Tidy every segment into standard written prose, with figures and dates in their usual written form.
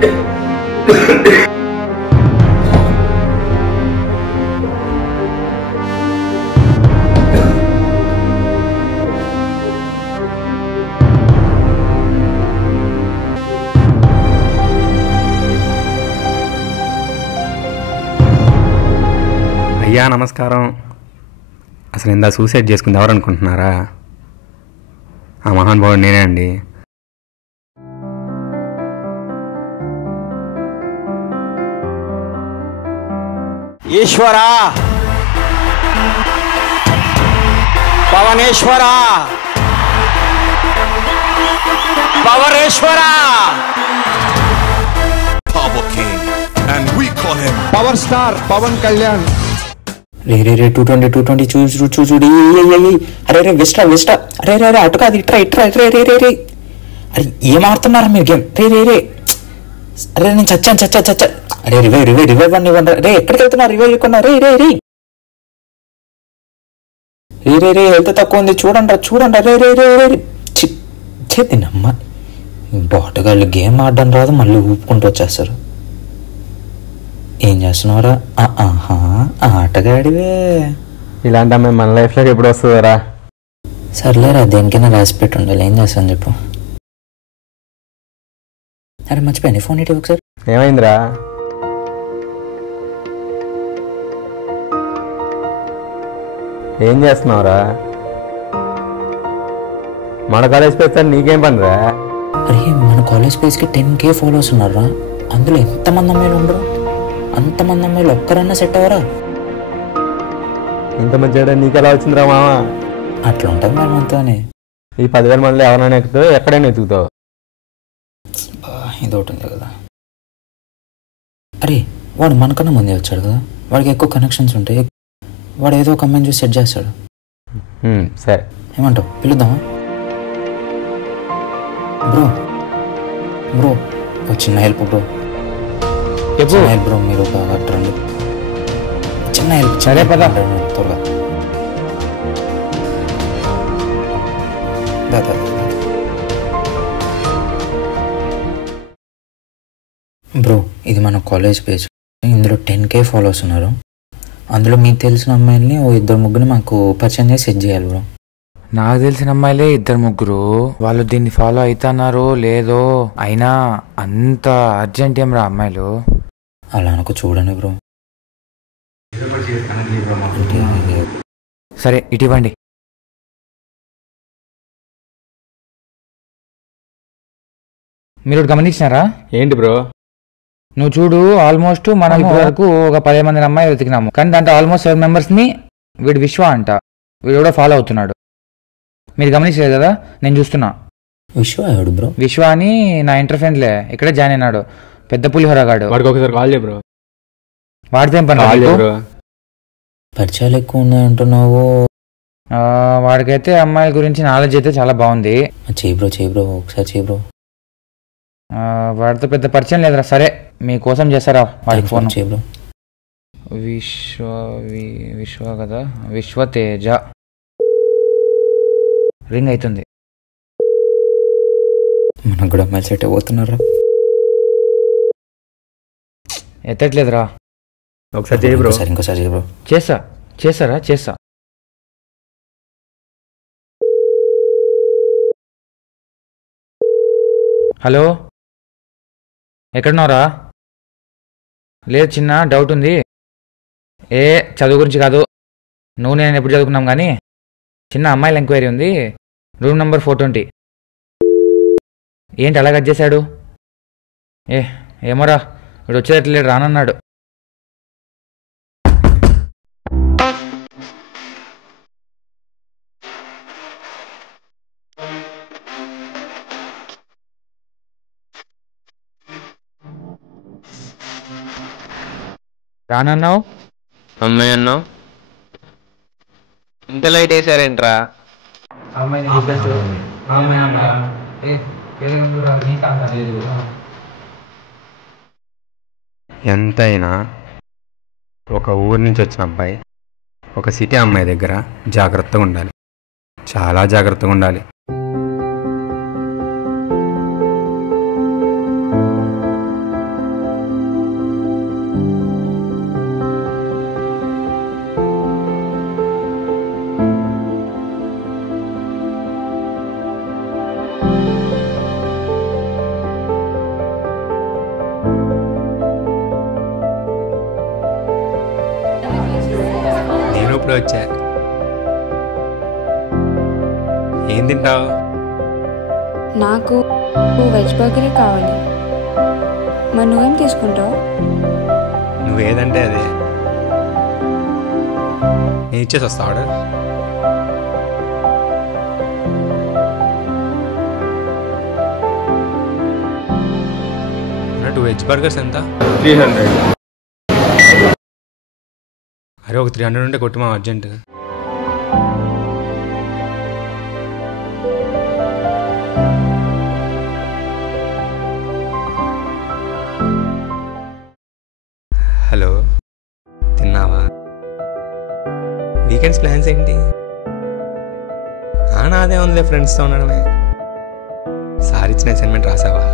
అయ్యా నమస్కారం. అసలు ఇందా సూసైడ్ చేసుకుంది ఎవరు అనుకుంటున్నారా? ఆ మహానుభావుడు నేనే అండి. ఈశ్వరా, పవనేశ్వరా, పవరేశ్వరా, Power King, and we call him power star Pawan Kalyan. రే 220 చూడు. అరే రే వెస్టా అరే రే అటు కాదు ఇట్రా రే అరే ఏం ఆడుతున్నారా మీరు గేమ్? రే అరే నేను చచ్చా అరే రివైవ్ అని ఇవ్వండి. రే ఎక్కడికి వెళ్తున్నా? రివైవ్ ఇవ్వకుండా రే హెల్త్ తక్కువ ఉంది చూడండి రే చేతినమ్మ బాటగాళ్ళు గేమ్ ఆడడం రాదు, మళ్ళీ ఊపుకుంటూ వచ్చేస్తారు. ఏం చేస్తున్నావురా? ఆటగాడివే. ఇలాంటి అమ్మాయి మన లైఫ్లోకి ఎప్పుడు వస్తుందరా? సర్లేరా, దేనికైనా రాసి పెట్టి ఉండాలి. ఏం చేస్తాను చెప్పు. అరే మర్చిపోయాను, ఫోన్ ఇటు ఒకసారి. ఏమైందిరా? ఏం చేస్తున్నావురా? మన కాలేజ్ పేరు నీకేం పనిరా? అరే మన కాలేజ్ పేజ్కి 10K ఫాలోవర్స్ ఉన్నారా? అందులో ఎంతమంది అమ్మాయిలు ఉండరు? అంతమంది అమ్మాయిలు ఒక్కరన్నా సెట్ అవ్వరా? ఇంత మంచి నీకు ఎలా వచ్చిందిరా మామ? అట్లా ఉంటుంది మరి మనతోనే. ఈ 10,000 మందిలో ఎవరైనా ఎక్కుతావు, ఎక్కడైనా ఎత్తుకుతావు. ఇది ఒకటి ఉంది కదా. అరే వాడు మనకన్నా ముందే వచ్చాడు కదా, వాడికి ఎక్కువ కనెక్షన్స్ ఉంటాయి. వాడు ఏదో ఒక అమ్మాయిని చూసి సెట్ చేస్తాడు. సరే ఏమంటావు? పిలుద్దామా? బ్రో ఒక చిన్న హెల్ప్ బ్రో. బ్రో మీరు బాగా రండి, చిన్న హెల్ప్. సరే పద త్వరగా. బ్రో ఇది మన కాలేజ్ పేజ్. ఇందులో 10K ఫాలోవర్స్ ఉన్నారు. అందులో మీకు తెలిసిన అమ్మాయిల్ని ఓ 2-3 మాకు పరిచయం చేసి సెట్ చేయాలి బ్రో. నాకు తెలిసిన అమ్మాయిలే 2-3. వాళ్ళు దీన్ని ఫాలో అవుతున్నారో లేదో, అయినా అంత అర్జెంట్ ఏం రా అమ్మాయిలు. అలా అనుకో, చూడండి బ్రో. సరే ఇటివ్వండి. మీరు గమనించినారా? ఏంటి బ్రో? నువ్వు చూడు, ఆల్మోస్ట్ మనం ఇప్పటి వరకు ఒక 10 మంది అమ్మాయిలు వెతికినాము, కానీ దాంట్లో ఆల్మోస్ట్ 7 మెంబర్స్ని వీడు విశ్వ అంట, వీడు కూడా ఫాలో అవుతున్నాడు. మీరు గమనించలేదు కదా? నేను చూస్తున్నా. విశ్వ ఎవడు బ్రో? విశ్వ అని నా ఇంటర్ ఫ్రెండ్లే, ఇక్కడే జాయిన్ అయినాడు, పెద్ద పులిహోరగాడు. వాడికి ఒకసారి కాల్ చేయ బ్రో. వాడితే ఏం పని? పరిచయాలు ఎక్కువ ఉన్నాయంటున్నావు. వాడికైతే అమ్మాయిల గురించి నాలెడ్జ్ అయితే చాలా బాగుంది. చేయి బ్రో ఒకసారి చేయి బ్రో. వాడితో పెద్ద పరిచయం లేదురా. సరే మీకోసం చేస్తారా వాడికి ఫోన్. చేయి బ్రో. విశ్వ కదా, విశ్వతేజ. రింగ్ అవుతుంది. మనకు కూడా అమ్మాయిలు సెట్ అయిపోతున్నారా? ఎత్తట్లేదురా. ఒకసారి చేయి బ్రో. ఇంకోసారి చేయి బ్రో. చేస్తా. హలో, ఎక్కడున్నావురా? లేదు, చిన్న డౌట్ ఉంది. చదువు గురించి కాదు, నువ్వు నేను ఎప్పుడు చదువుకున్నాం కానీ చిన్న అమ్మాయిల ఎంక్వైరీ ఉంది. Room number 420. ఏంటి అలా కట్ చేశాడు? ఏమోరా, ఇప్పుడు వచ్చేటట్లేడు, రానన్నాడు. రానన్నావు, అమ్మాయి అన్నావు, ఇంత లైట్ వేసారేంట్రా? ఎంతైనా ఒక ఊరి నుంచి వచ్చిన అబ్బాయి ఒక సిటీ అమ్మాయి దగ్గర జాగ్రత్తగా ఉండాలి, చాలా జాగ్రత్తగా ఉండాలి. అప్పుడే వచ్చా. ఏం తింటావు? నాకు వెజ్ బర్గరే కావాలి. మరి నువ్వేం తీసుకుంటావు? నువ్వేదంటే అదే. నేను ఇచ్చేసి వస్తా ఆర్డర్. అన్నట్టు వెజ్ బర్గర్స్ ఎంత? 300. అరే ఒక 300 ఉంటే కొట్టు మా అర్జెంట్. హలో, తిన్నావా? వీకెండ్స్ ప్లాన్స్ ఏంటి? నాదే ఉందిలే, ఫ్రెండ్స్తో ఉండడమే. సార్ ఇచ్చిన అసైన్మెంట్ రాసావా?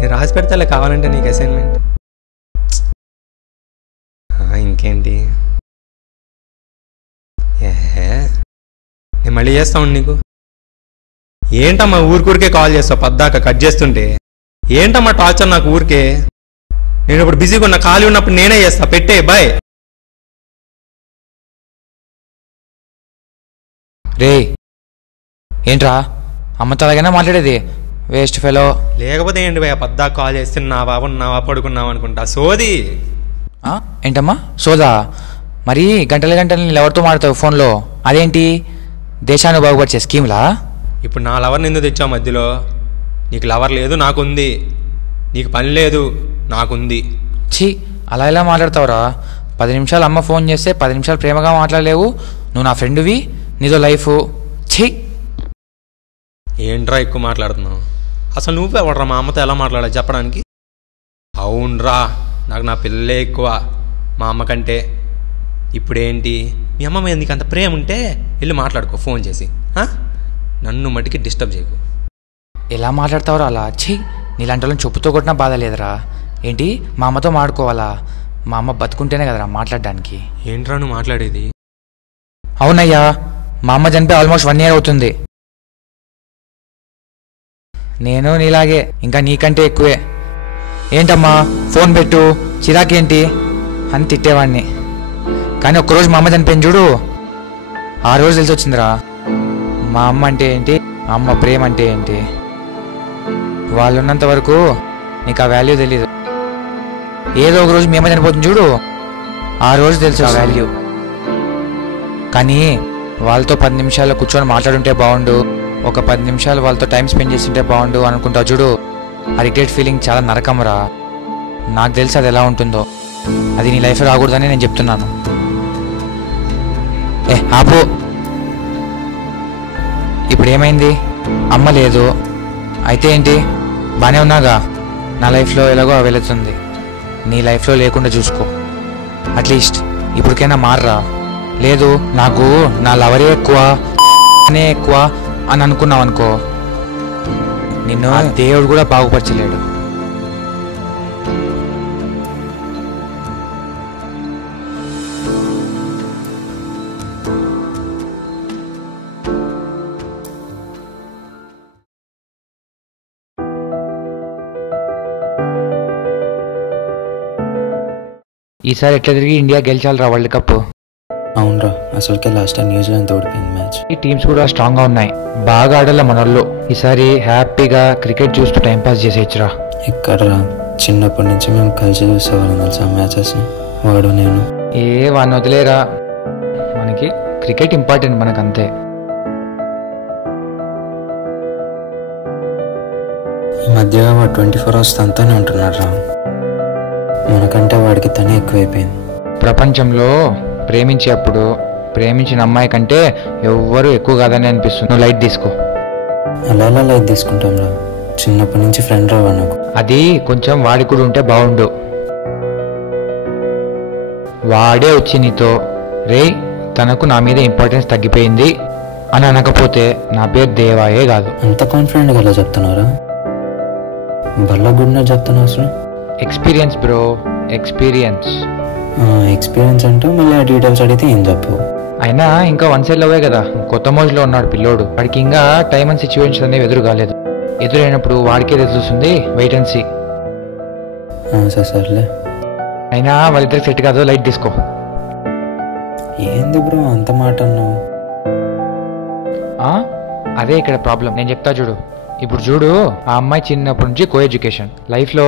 నేను రాసి పెడతాలే కావాలంటే నీకు అసైన్మెంట్. ఇంకేంటి? నేను మళ్ళీ చేస్తా ఉండి నీకు. ఏంటమ్మా ఊరికే కాల్ చేస్తావు పద్దాక కట్ చేస్తుంటే? ఏంటమ్మా టార్చర్ నాకు ఊరికే? నేను ఇప్పుడు బిజీగా ఉన్నా, ఖాళీ ఉన్నప్పుడు నేనే చేస్తా. పెట్టే, బాయ్. రే ఏంట్రా అమ్మతో అలాగైనా మాట్లాడేది? Waste fellow. లేకపోతే ఏంటి భయ పద్దాక కాల్ చేస్తున్నావా, ఉన్నావా, పడుకున్నావా అనుకుంటా సోది. ఏంటమ్మా సోదా? మరి గంటల గంటలు నేను ఎవరితో మాట్లాడతావు ఫోన్లో? అదేంటి దేశాన్ని బాగుపరిచే స్కీమ్లా? ఇప్పుడు నా లవర్ని ఎందుకు తెచ్చావు మధ్యలో? నీకు లవర్ లేదు, నాకుంది. నీకు పని లేదు, నాకుంది. ఛీ, అలా ఎలా మాట్లాడతావురా? 10 నిమిషాలు అమ్మ ఫోన్ చేస్తే 10 నిమిషాలు ప్రేమగా మాట్లాడలేవు. నువ్వు నా ఫ్రెండ్వి, నీదో లైఫ్. ఛీ, ఏంట్రా ఎక్కువ మాట్లాడుతున్నావు? అసలు నువ్వే ఎవడరా మా అమ్మతో ఎలా మాట్లాడాలి చెప్పడానికి? అవునరా, నాకు నా పిల్లలే ఎక్కువ మా అమ్మ కంటే. ఇప్పుడేంటి మీ అమ్మ మీద నీకు అంత ప్రేమ ఉంటే వెళ్ళి మాట్లాడుకో ఫోన్ చేసి. నన్ను మట్టికి డిస్టర్బ్ చేయకు. ఎలా మాట్లాడతావురా అలా? ఛీ, నీలాంటి వాళ్ళని చెప్పుతో కొట్టినా బాధ లేదురా. ఏంటి మా అమ్మతో మాట్లాడుకోవాలా? మా అమ్మ బతుకుంటేనే కదరా మాట్లాడడానికి. ఏంట్రా నువ్వు మాట్లాడేది? అవునయ్యా, మా అమ్మ చనిపోయి ఆల్మోస్ట్ 1 year అవుతుంది. నేను నీలాగే, ఇంకా నీకంటే ఎక్కువే. ఏంటమ్మా ఫోన్ పెట్టు, చిరాకేంటి అని తిట్టేవాడిని. కానీ ఒక్కరోజు మా అమ్మ చనిపోయింది చూడు, ఆ రోజు తెలిసి వచ్చిందిరా మా అమ్మ అంటే ఏంటి, మా అమ్మ ప్రేమ అంటే ఏంటి. వాళ్ళు ఉన్నంత వరకు నీకు ఆ వాల్యూ తెలీదు. ఏదో ఒక రోజు మీ అమ్మ చనిపోతుంది చూడు, ఆ రోజు తెలుసు ఆ వాల్యూ. కానీ వాళ్ళతో 10 నిమిషాలు కూర్చొని మాట్లాడుంటే బాగుండు, ఒక 10 నిమిషాలు వాళ్ళతో టైం స్పెండ్ చేస్తుంటే బాగుండు అనుకుంటావు చూడు, ఆ రిగ్రెట్ ఫీలింగ్ చాలా నరకంరా. నాకు తెలుసు అది ఎలా ఉంటుందో. అది నీ లైఫ్ రాకూడదని నేను చెప్తున్నాను. ఆపు. ఇప్పుడు ఏమైంది? అమ్మ లేదు అయితే ఏంటి? బాగానే ఉన్నాగా. నా లైఫ్లో ఎలాగో వెళుతుంది, నీ లైఫ్లో లేకుండా చూసుకో. అట్లీస్ట్ ఇప్పటికైనా మారరా. లేదు నాకు నా లవరే ఎక్కువ ఎక్కువ అని అనుకున్నావు అనుకో, నిన్ను దేవుడు కూడా బాగుపరచలేడు. ఈసారి ఎట్లా తిరిగి ఇండియా గెలిచాలరా వరల్డ్ కప్. అవునరా, అసలుకే లాస్ట్ టైం న్యూజిలాండ్ ఓడిపోయింది మ్యాచ్. ఈ టీమ్స్ కూడా స్ట్రాంగ్గా ఉన్నాయి, బాగా ఆడాల మనోళ్ళు. ఈసారి హ్యాపీగా క్రికెట్ చూస్తూ టైంపాస్ చేసేయచ్చురా. ఎక్కడరా, చిన్నప్పటి నుంచి మేము కలిసి చూసేవాళ్ళం తెలుసా మ్యాచెస్, వాడు నేను. వాడిని వదిలేరా, మనకి క్రికెట్ ఇంపార్టెంట్ మనకంతే. ఈ మధ్య వాడు 24 hours తనతోనే ఉంటున్నాడు రా. మనకంటే వాడికి తనే ఎక్కువైపోయింది. ప్రపంచంలో ప్రేమించేప్పుడు ప్రేమించిన అమ్మాయి కంటే ఎవ్వరూ ఎక్కువ కాదని అనిపిస్తుంది. నువ్వు లైట్ తీసుకో. అలా ఎలా లైట్ తీసుకుంటాం రా, చిన్నప్పటి నుంచి ఫ్రెండ్ రావా నాకు. అది కొంచెం వాడి కూడా ఉంటే బాగుండు. వాడే వచ్చి నీతో రే తనకు నా మీద ఇంపార్టెన్స్ తగ్గిపోయింది అని అనకపోతే నా పేరు దేవాయే కాదు. అంత కాన్ఫిడెంట్గా ఎలా చెప్తున్నారా? బల్ల గుడిన చెప్తున్నా అసలు. Experience bro, experience. ఎక్స్పీరియన్స్ అంటే మళ్ళీ ఆ డీటెయిల్స్ అడిగితే ఏం చెప్పు. అయినా ఇంకా 1 side లవే కదా, కొత్త మోజులో ఉన్నాడు పిల్లోడు. వాడికి ఇంకా టైం అండ్ సిచ్యువేషన్ అనేవి ఎదురు కాలేదు. ఎదురైనప్పుడు వాడికే తెలుస్తుంది. Wait and see. సర్లే. అయినా వాళ్ళిద్దరికి సెట్ కాదు, లైట్ తీసుకో. ఏంది బ్రో అంత మాట అన్నావు? అదే ఇక్కడ ప్రాబ్లం. నేను చెప్తా చూడు. ఇప్పుడు చూడు, ఆ అమ్మాయి చిన్నప్పటి నుంచి కో ఎడ్యుకేషన్ లైఫ్లో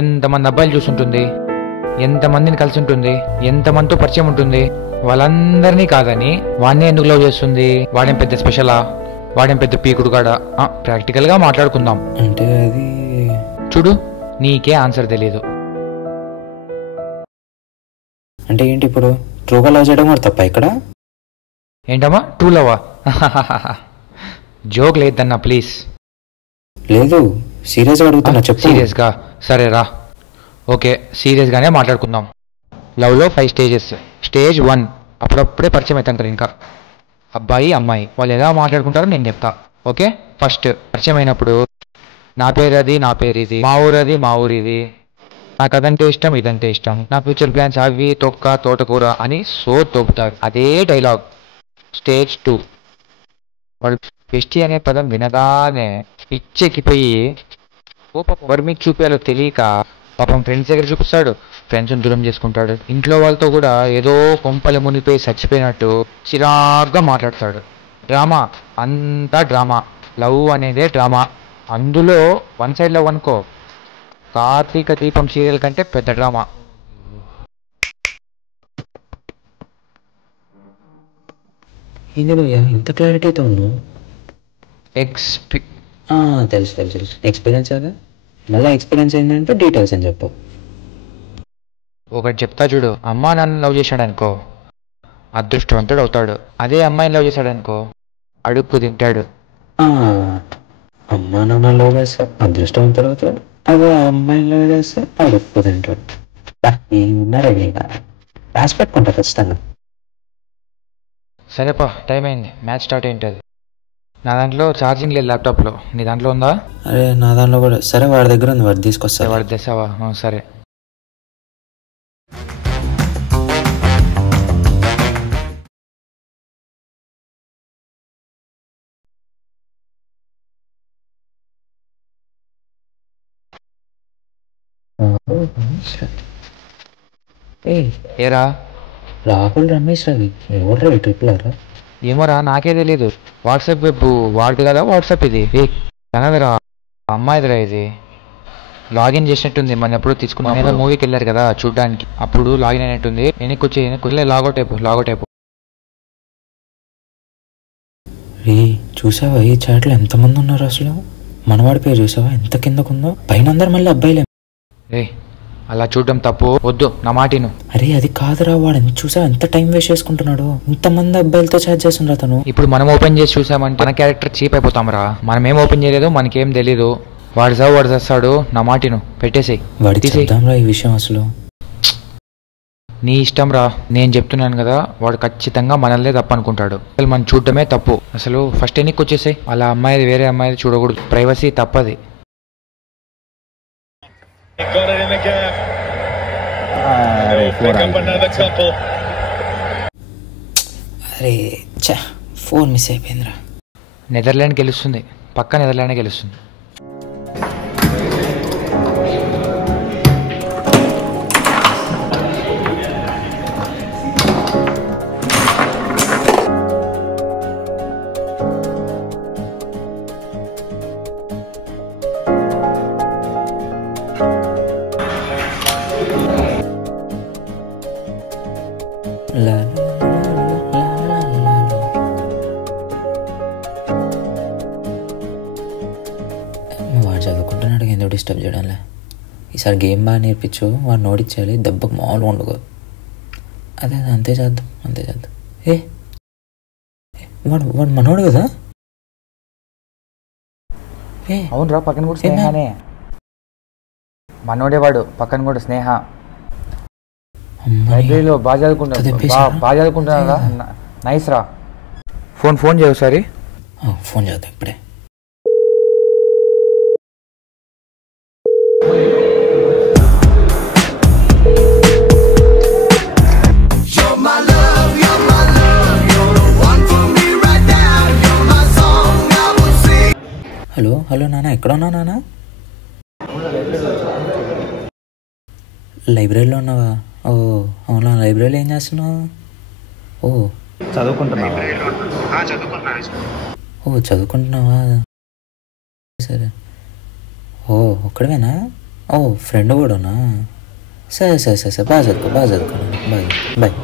ఎంతమంది అబ్బాయిలు చూసుంటుంది, ఎంతమందిని కలిసి ఉంటుంది, ఎంతమందితో పరిచయం ఉంటుంది. వాళ్ళందరినీ కాదని వాడిని ఎందుకు లవ్ చేస్తుంది? వాడేం పెద్ద స్పెషలా? వాడేం పెద్ద పీకుడు కాడా? ప్రాక్టికల్గా మాట్లాడుకుందాం. అంటే అది చూడు, నీకే ఆన్సర్ తెలియదు. అంటే ఏంటి ఇప్పుడు? ట్రూగా లవ్ చేయడం కూడా తప్ప ఇక్కడ? ఏంటమ్మా ట్రూ లవా? జోక్ లేదన్నా ప్లీజ్. లేదు, సీరియస్గా అడుగుతున్నా, చెప్పు. సీరియస్గా? సరే రా, ఓకే సీరియస్గానే మాట్లాడుకుందాం. లవ్లో 5 స్టేజెస్. స్టేజ్ 1 అప్పుడప్పుడే పరిచయం అవుతాం. ఇంకా అబ్బాయి అమ్మాయి వాళ్ళు ఎలా మాట్లాడుకుంటారో నేను చెప్తా. ఓకే, ఫస్ట్ పరిచయం అయినప్పుడు నా పేరు అది, నా పేరు ఇది, మా ఊరు అది, మా ఊరు ఇది, నాకు అదంటే ఇష్టం, ఇదంటే ఇష్టం, నా ఫ్యూచర్ ప్లాన్స్ అవి, తొక్క తోటకూర అని తోపుతారు. అదే డైలాగ్. స్టేజ్ 2 వాడు ఫెస్టి అనే పదం వినదానే పిచ్చెక్కిపోయి ఎవరు మీకు చూపాలో తెలియక పాపం ఫ్రెండ్స్ దగ్గర చూపిస్తాడు, ఫ్రెండ్స్ని దూరం చేసుకుంటాడు, ఇంట్లో వాళ్ళతో కూడా ఏదో కొంపలు మునిపోయి చచ్చిపోయినట్టు చిరాగ్గా మాట్లాడతాడు. డ్రామా, అంతా డ్రామా. లవ్ అనేదే డ్రామా. అందులో 1 సైడ్ లవ్ అనుకో, కార్తీక దీపం సీరియల్ కంటే పెద్ద డ్రామా. ఇంత క్లారిటీతో ఉన్నావు? తెలుసు తెలుసు తెలుసు. ఎక్స్పీరియన్స్ కదా? మళ్ళీ ఎక్స్పీరియన్స్ ఏంటంటే డీటెయిల్స్ అని చెప్పు. ఒకటి చెప్తా చూడు. అమ్మా నాన్న లవ్ చేశాడు అనుకో, అదృష్టవంతుడు అవుతాడు. అదే అమ్మాయిని లవ్ చేశాడు అనుకో, అడుక్కు తింటాడు. అమ్మా నాన్న లవ్ చేస్తే అదృష్టవంతుడు అవుతాడు, అదే అమ్మాయిని లవ్ చేస్తే అడుక్కు తింటాడు. ఏమున్నారా రాసి పెట్టుకుంటా ఖచ్చితంగా. సరేపా, టైం అయింది, మ్యాచ్ స్టార్ట్ అయింటుంది. నా దాంట్లో ఛార్జింగ్ లేదు ల్యాప్టాప్లో, నీ దాంట్లో ఉందా? అరే నా దాంట్లో కూడా. సరే వాడి దగ్గర ఉంది, వాడు తీసుకొస్తా. వాడు తెస్తావా? సరే. ఏరా రాహుల్ రమేష్ రవి ఎవరు ట్రిప్లరా? ఏమోరా, నాకే తెలీదు. వాట్సాప్ వెబ్ వాడు కదా వాట్సాప్ ఇది. కనదరా అమ్మాయిదిరా ఇది. లాగిన్ చేసినట్టుంది. మన ఎప్పుడు తీసుకున్నాం ఏదో మూవీకి వెళ్ళారు కదా చూడ్డానికి, అప్పుడు లాగిన్ అయినట్టుంది. వెనక్కి వచ్చి లాగౌట్ అయిపో. చూసావా ఈ చాట్లో ఎంతమంది ఉన్నారు అసలు? మనవాడి పేరు చూసావా ఎంత కిందకుందో? పైన అందరు మళ్ళీ అబ్బాయిలే. అలా చూడడం తప్పు, వద్దు నా మాటిను. అరే అది కాదురా, వాడు చూసావా ఎంత టైం వేస్ట్ చేసుకుంటున్నాడు? ఇంతమంది అబ్బాయిలతో చాట్ చేస్తుండ్రు అతను. ఇప్పుడు మనం ఓపెన్ చేసి చూసామంటే మన క్యారెక్టర్ చీప్ అయిపోతాం రా. మనం ఏం ఓపెన్ చేయలేదు, మనకేం తెలీదు. వాడు చేస్తాడు, నా మాటిను, పెట్టేసి వాడికి చెప్దాంరా ఈ విషయం. అసలు నీ ఇష్టం రా, నేను చెప్తున్నాను కదా. వాడు ఖచ్చితంగా మనల్నే తప్పు అనుకుంటాడు. అసలు మనం చూడటమే తప్పు. అసలు ఫస్ట్ ఎన్నికి వచ్చేసాయి. అలా అమ్మాయిది వేరే అమ్మాయిది చూడకూడదు, ప్రైవసీ తప్పది. అరే 4 మిస్ అయిపోయిందిరా. నెదర్లాండ్ గెలుస్తుంది, పక్క నెదర్లాండ్ గెలుస్తుంది. వాడు చదువుకుంటున్నాడు, ఎందుకు డిస్టర్బ్ చేయడంలే. ఈసారి గేమ్ బాగా నేర్పించు, వాడు నోడిచ్చేయాలి, దెబ్బకు మామూలు ఉండదు. అదే అంతే చేద్దాం. వాడు మనోడు కదా? అవునరా, పక్కన కూడా స్నేహనే. మనోడే వాడు, పక్కన కూడా స్నేహ. లైబ్రరీలో బాగా చదువుకుంటున్నా. నైస్ రా. ఫోన్ చేయవు సరే. ఫోన్ చేద్దాం ఇప్పుడే. హలో నాన్న, ఎక్కడున్నావు నాన్న? లైబ్రరీలో ఉన్నావా? అవునా, లైబ్రరీలో ఏం చేస్తున్నావు? ఓ చదువుకుంటున్నావా? ఓ చదువుకుంటున్నావా? సరే. ఓ ఒక్కడవేనా? ఓ ఫ్రెండ్ కూడానా? సరే సరే సరే సరే బాగా చదువుకో బాయ్ బాయ్.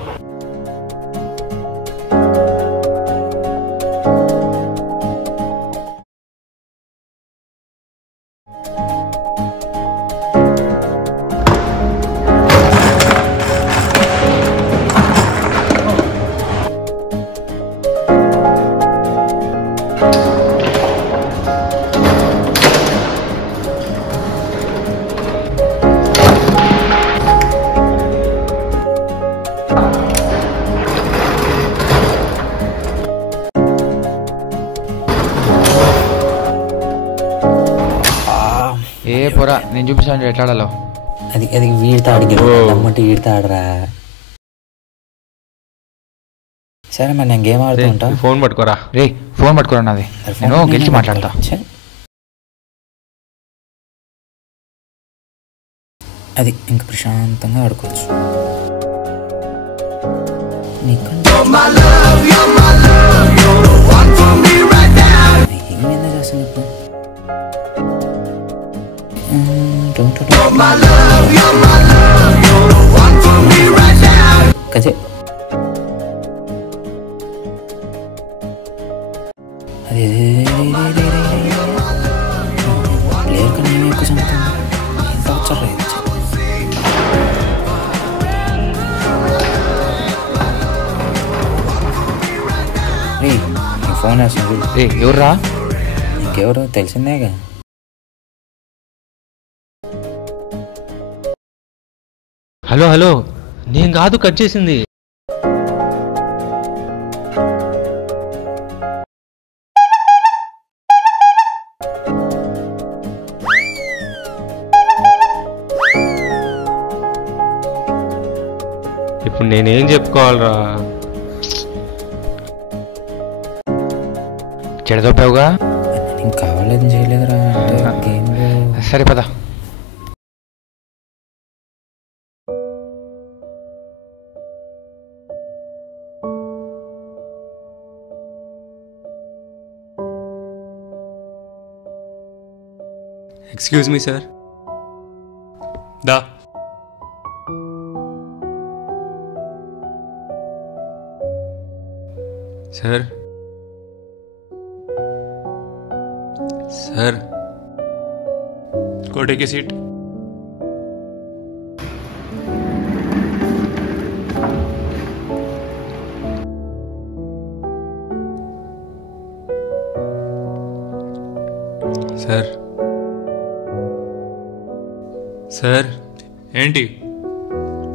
ఏ పోరా నేను చూపిస్తాను ఎట్లా ఆడాలో. అది వీడితో ఆడికి అమ్మంటే వీడితో ఆడరా. సరే మరి నేను గేమ్ ఆడుతూ ఉంటా. ఫోన్ పట్టుకోరా. రే ఫోన్ పట్టుకోరా నాది, నేను గెలిచి మాట్లాడతా. అది ఇంక ప్రశాంతంగా ఆడుకోవచ్చు. ఏమైందా చేస్తాను ఇప్పుడు? కజే అదే ప్లేయర్ కన్నా ఏమి ఎక్కువ చంపుతుంది. ఎంత వచ్చారు రైతు. రే నీ ఫోన్ వేస్తుంది. రే ఎవర్రా? ఇంకెవరు తెలిసిందేగా. హలో హలో, నేను కాదు కట్ చేసింది. ఇప్పుడు నేనేం చెప్పుకోవాలరా? చెడదొప్పావుగా. నేను కావాలని చేయలేదురా. అంటే గేమ్లో సరే పద. Excuse me sir. దా. Sir sir Go take a seat. Sir sir ఏంటి?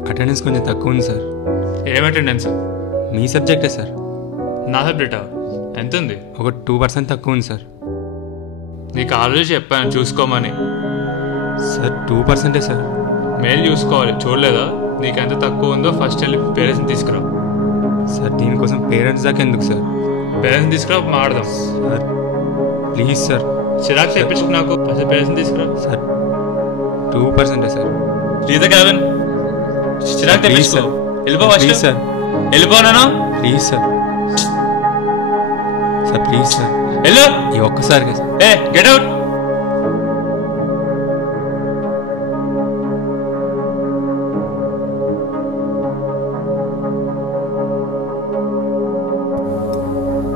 అటెండెన్స్ కొంచెం తక్కువ ఉంది సార్. ఏం అటెండెన్స్? మీ సబ్జెక్టే సార్. నా సబ్జెక్టా? ఎంత ఉంది? ఒక 2% తక్కువ ఉంది సార్. నీకు ఆల్రెడీ చెప్పాను చూసుకోమని. Sir 2% sir. మెయిల్ చూసుకోవాలి, చూడలేదా? నీకు ఎంత తక్కువ ఉందో ఫస్ట్ వెళ్ళి పేరెంట్స్ని తీసుకురా. సార్ దీనికోసం పేరెంట్స్ దాకా ఎందుకు సార్? పేరెంట్స్ తీసుకురా, మాడదాం. Sir please sir. చిరాకు తెప్పించుకు నాకు. ఫస్ట్ పేరెంట్స్ని తీసుకురా. Sir 2% sir. రీత క్యాబిన్ చిరాకు తెప్పించుకో. వెళ్ళిపో ఫస్ట్. సార్ వెళ్ళిపోనా? Please sir. Sir please sir వెళ్ళు. ఈ ఒక్కసారిగా సార్. ఏ గెట్ అవుట్.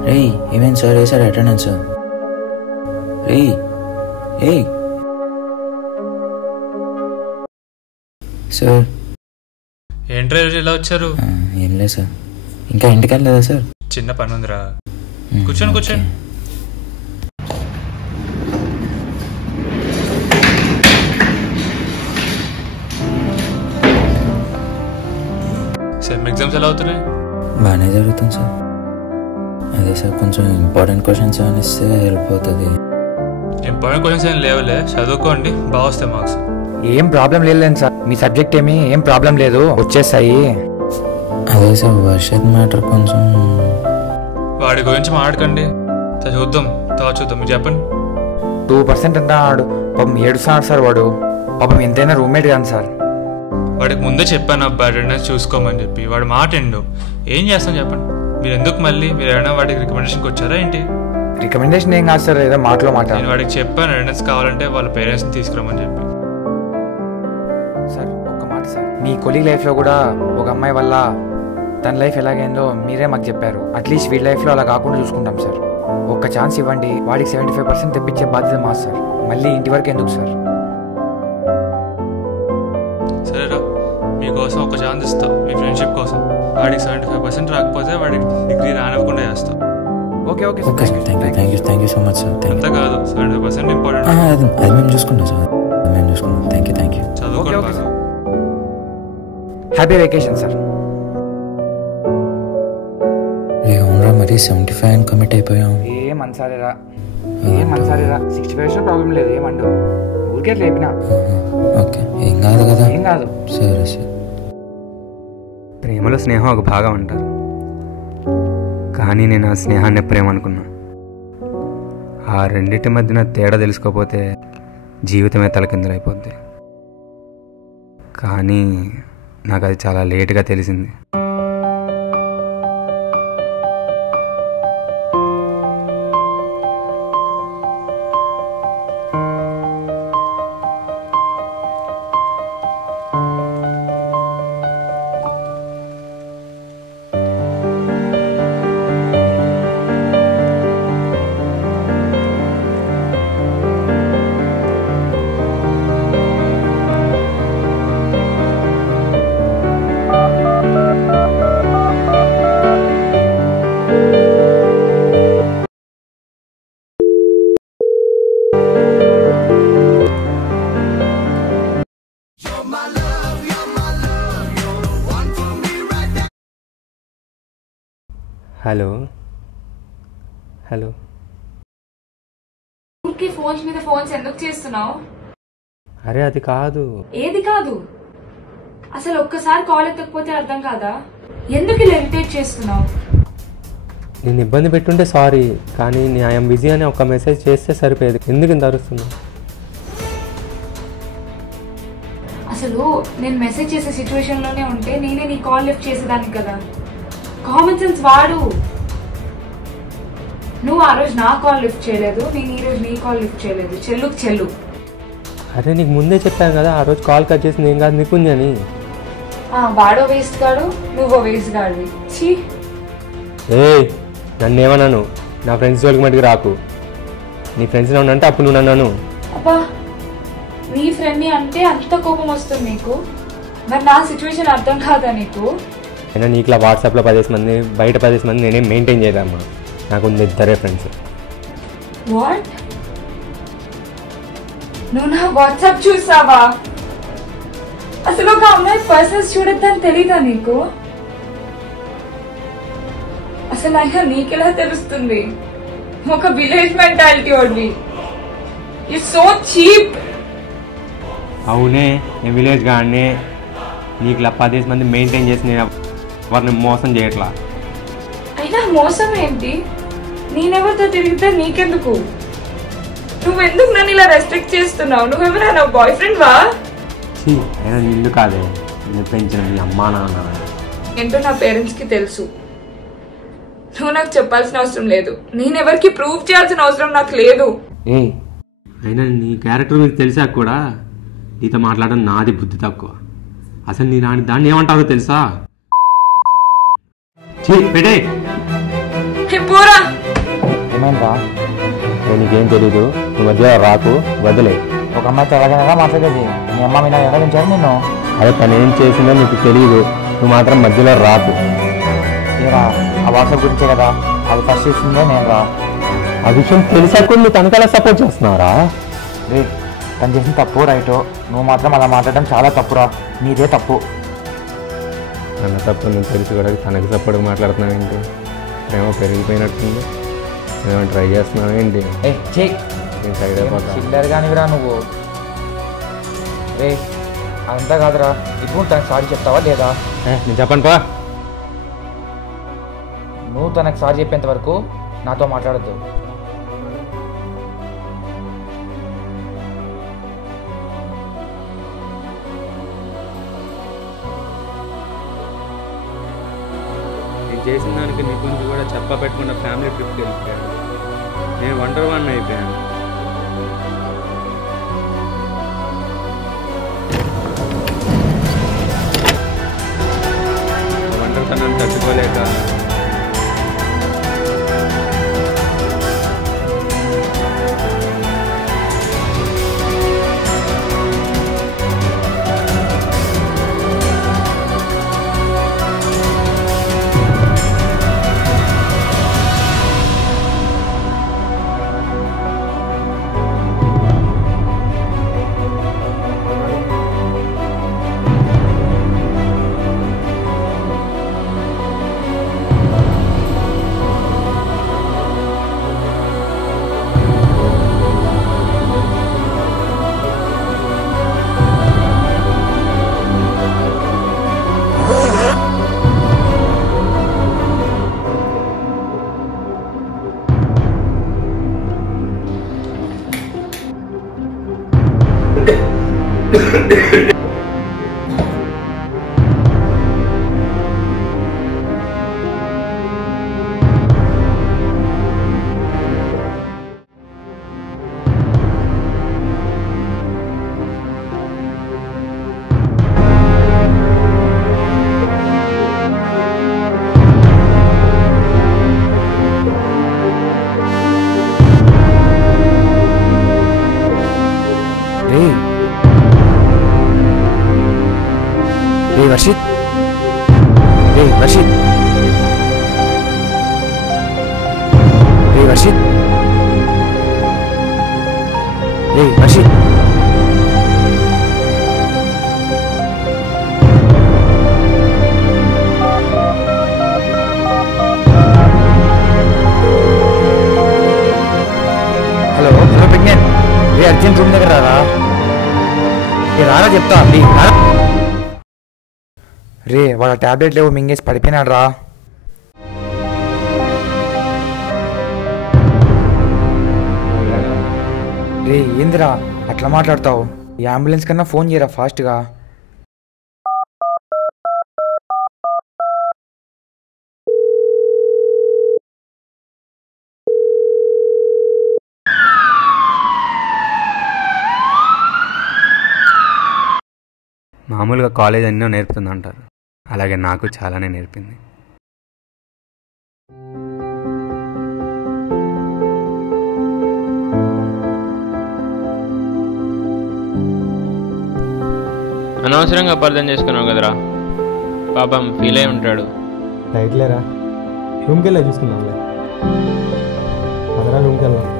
రే ఏమైంది సార్? వేసారు అటెండెన్స్. రే ఏ సార్. ఏంట్రా ఈరోజు ఎలా వచ్చారు? ఏం లేదు సార్. ఇంకా ఇంటికి వెళ్ళలేదా సార్? చిన్న పని ఉందిరా. కూర్చోండి కూర్చోండి. సెమ్ ఎగ్జామ్స్ ఎలా అవుతున్నాయి? బాగానే జరుగుతుంది సార్. అదే సార్ కొంచెం ఇంపార్టెంట్ క్వశ్చన్స్ ఏమైనా ఇస్తే హెల్ప్ అవుతుంది. ఇంపార్టెంట్ క్వశ్చన్స్ ఏం లేవులే, చదువుకోండి, బాగా వస్తాయి మార్క్స్. ఏం ప్రాబ్లం లేదు సార్, మీ సబ్జెక్ట్ ఏం ప్రాబ్లం లేదు, వచ్చేస్తాయి. అదే సార్ వర్షత్ మ్యాటర్ కొంచెం. వాడి గురించి మాట్లాడకండి, చూద్దాం తర్వాత చూద్దాం. మీరు చెప్పండి. 2% అంటున్నాడు పాపం, ఏడుస్తున్నాడు సార్ వాడు. పాపం ఎంతైనా రూమ్మేట్ కాదు సార్. వాడికి ముందే చెప్పాను అబ్బా అటెండెన్స్ చూసుకోమని చెప్పి, వాడు మాట ఎండు. ఏం చేస్తాం చెప్పండి. మీరు ఎందుకు మళ్ళీ మీరు ఏమైనా వాడికి రికమెండేషన్కి వచ్చారా ఏంటి? రికమెండేషన్ ఏం కాదు సార్, ఏదో మాటలో మాట. నేను వాడికి చెప్పాను అటెండెన్స్ కావాలంటే వాళ్ళ పేరెంట్స్ని తీసుకురమ్మని చెప్పి. సార్ ఒక్క మాట సార్, మీ కొలీగ్ లైఫ్లో కూడా ఒక అమ్మాయి వల్ల తన లైఫ్ ఎలాగైందో మీరే మాకు చెప్పారు. అట్లీస్ట్ వీడి లైఫ్లో అలా కాకుండా చూసుకుంటాం సార్. ఒక్క ఛాన్స్ ఇవ్వండి, వాడికి 75% తెప్పించే బాధ్యత మా సార్. మళ్ళీ ఇంటి వరకు ఎందుకు సార్? సరేరా, మీకోసం ఒక ఛాన్స్ ఇస్తా, మీ ఫ్రెండ్షిప్ కోసం. వాడికి 75% రాకపోతే వాడికి డిగ్రీ రానివ్వకుండా చేస్తా. Okay okay okay sir, thank you so much sir. అంతా కాదు, 75% ఇంపార్టెంట్. అది మేము చూసుకున్నాం సార్, మేము చూసుకున్నాం. Thank you. చదువుకోండి బాగా. Happy vacation sir. అవునరా, మరి 75 అని కమిట్ అయిపోయాం. ఏం మనసారేరా 65 ప్రాబ్లం లేదు, ఏమండు ఊరికే లేపినా. ఓకే, ఏం కాదు కదా. ఏం కాదు. సరే. ప్రేమలో స్నేహం ఒక భాగం అంటారు, కానీ నేను ఆ స్నేహాన్ని ప్రేమ అనుకున్నా. ఆ రెండింటి మధ్యన తేడా తెలుసుకోకపోతే జీవితమే తలకిందులైపోద్ది. కానీ నాకు అది చాలా లేటుగా తెలిసింది. హలో ఊరికే ఫోన్స్ మీద ఫోన్స్ ఎందుకు చేస్తున్నావు? అరే అది కాదు. ఏది కాదు? అసలు ఒక్కసారి కాల్ ఎత్తకపోతే అర్థం కాదా? ఎందుకు ఇలా ఇరిటేట్ చేస్తున్నావు? నేను ఇబ్బంది పెట్టుంటే సారీ, కానీ ఐఎమ్ బిజీ అని ఒక మెసేజ్ చేస్తే సరిపోయేది. ఎందుకు ఇంత అరుస్తున్నావు? అసలు నేను మెసేజ్ చేసే సిచ్యువేషన్ లోనే ఉంటే నేనే నీ కాల్ లిఫ్ట్ చేసేదాన్ని కదా. కామన్ సెన్స్ వాడు. నువ్వు ఆ రోజు నా కాల్ లిఫ్ట్ చేయలేదు, నేను ఈ రోజు నీ కాల్ లిఫ్ట్ చేయలేదు. చెల్లు. అరే నీకు ముందే చెప్పాను కదా, ఆ రోజు కాల్ కట్ చేసింది ఏం కాదు నిపుణ్య అని. వాడో వేస్ట్ గాడు, నువ్వో వేస్ట్ గాడివి. ఛీ. నన్ను ఏమన్నాను? నా ఫ్రెండ్స్ జోలికి మటుకు రాకు. నీ ఫ్రెండ్స్ అంటే అప్పుడు నువ్వు నన్ను. అబ్బా, నీ ఫ్రెండ్ని అంటే అంత కోపం వస్తుంది నీకు? మరి నా సిచ్యువేషన్ అర్థం కాదా నీకు? అయినా నీకు ఇలా వాట్సాప్లో 10 మంది, బయట 10 మంది నేనేం మెయింటైన్ చేయలేమ్మా. నాకు ఉంది 2 ఫ్రెండ్స్. వాట్? నువ్వు నా వాట్సాప్ చూసావా? అసలు ఒక అమ్మాయి పర్సన్స్ చూడొద్దని తెలీదా నీకు? అసలు అయినా నీకెలా తెలుస్తుంది? ఒక విలేజ్ మెంటాలిటీ వాడివి. You so cheap. అవునే, నేను విలేజ్ గాడిని. నీకు ఇలా 10 మంది మెయింటైన్ చేసి నేను వారిని మోసం చేయట్లా. అయినా మోసం ఏంటి? నేనెవరితో తిరిగితే నీకెందుకు? నువ్వెందుకు నన్ను ఇలా రెస్ట్రిక్ట్ చేస్తున్నావు? నువ్వెవరా, నా బాయ్ ఫ్రెండ్ వా? అయినా నిన్ను కాదే, నేను పెంచిన మీ అమ్మా నాన్న ఏంటో నా పేరెంట్స్కి తెలుసు. నువ్వు నాకు చెప్పాల్సిన అవసరం లేదు. నేనెవరికి ప్రూవ్ చేయాల్సిన అవసరం నాకు లేదు. అయినా నీ క్యారెక్టర్ మీకు తెలిసాక కూడా నీతో మాట్లాడడం నాది బుద్ధి తక్కువ. అసలు నీ దాన్ని ఏమంటారో తెలుసా? పెట్టే. ఏమైందా? నీకేం తెలీదు, నువ్వు మధ్య రాకు, వదిలే. ఒక అమ్మాయితో ఎలాగైనా మాట్లాడేది. మీ అమ్మ మీద ఎలాగించారు నిన్ను? అదే తను ఏం చేసిందో నీకు తెలియదు, నువ్వు మాత్రం మధ్యలో రాకు. ఏరా, ఆ వాట్సాప్ గురించే కదా, అది ఫస్ట్ చూస్తుందే నేను రా. ఆ విషయం తెలిసాక నువ్వు తనకలా సపోర్ట్ చేస్తున్నావురా? రే, తను చేసిన తప్పు రైటో, నువ్వు మాత్రం అలా మాట్లాడడం చాలా తప్పురా. నీదే తప్పు. అన్న తప్పు నువ్వు తెలిసి కూడా తనకి సపోర్ట్గా మాట్లాడుతున్నావు ఏంటి? ప్రేమ పెరిగిపోయినట్టుంది. ఏమో ట్రై చేస్తున్నావు ఏంటి? నేను సైడ్ అయిపోతా. చిల్లర్ కానివిరా నువ్వు. రే, అంతా కాదురా, ఇప్పుడు తనకు సారీ చెప్తావా లేదా? నేను చెప్పను పా. నువ్వు తనకు సారీ చెప్పేంత వరకు నాతో మాట్లాడద్దు. చేసిన దానికి నీ గురించి కూడా చెప్పబెట్టకుండా ఫ్యామిలీ ట్రిప్కి వెళ్ళిపోయాను. నేను ఒంటరి వాడిని అయిపోయాను. ఒంటరితనాన్ని తట్టుకోలేక Varshith Varshith Varshith Varshith hello hello pregnant urgent room దగ్గర రారా రారా చెప్తా రే వాళ్ళ ట్యాబ్లెట్ లేవు మింగేసి పడిపోయినాడు రా. రే ఏందిరా అట్లా మాట్లాడతావు? ఈ అంబులెన్స్ కన్నా ఫోన్ చేయరా ఫాస్ట్గా. మామూలుగా కాలేజ్ ఎన్నో నేర్పుతుంది అంటారు, అలాగే నాకు చాలానే నేర్పింది. అనవసరంగా అపార్థం చేసుకున్నావు కదరా, పాపం ఫీల్ అయి ఉంటాడు. రైట్లేరా, రూమ్కి వెళ్ళా చూసుకుందాంలే. అదరా రూమ్కి వెళ్దాం.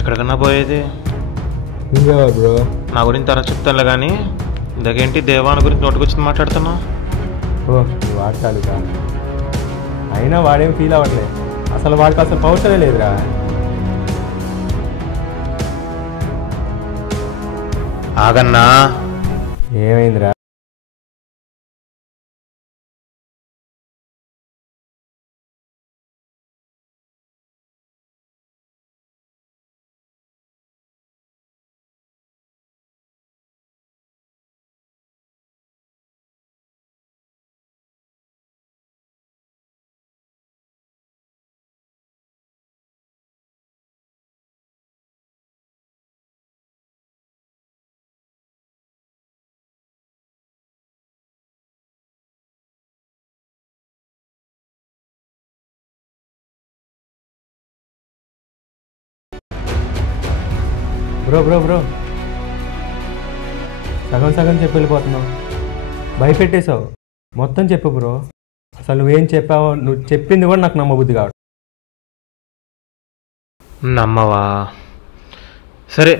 ఎక్కడికన్నా పోయేది? ఇంకా బ్రో నా గురించి తర్వాత చెప్తానులే, కానీ ఇందాకేంటి దేవాని గురించి నోటుకొచ్చింది మాట్లాడుతున్నా? ఓ వాడతాడు కా, అయినా వాడేం ఫీల్ అవ్వట్లేదు. అసలు వాడికి అసలు పౌరుషమే లేదురా. ఆగన్నా, ఏమైందిరా? బ్రో బ్రో బ్రో సగం సగం చెప్పి వెళ్ళిపోతున్నావు, భయపెట్టేశావు. మొత్తం చెప్పు బ్రో, అసలు నువ్వేం చెప్పావో, నువ్వు చెప్పింది కూడా నాకు నమ్మబుద్ధి కావట్లేదు. నమ్మవా? సరే,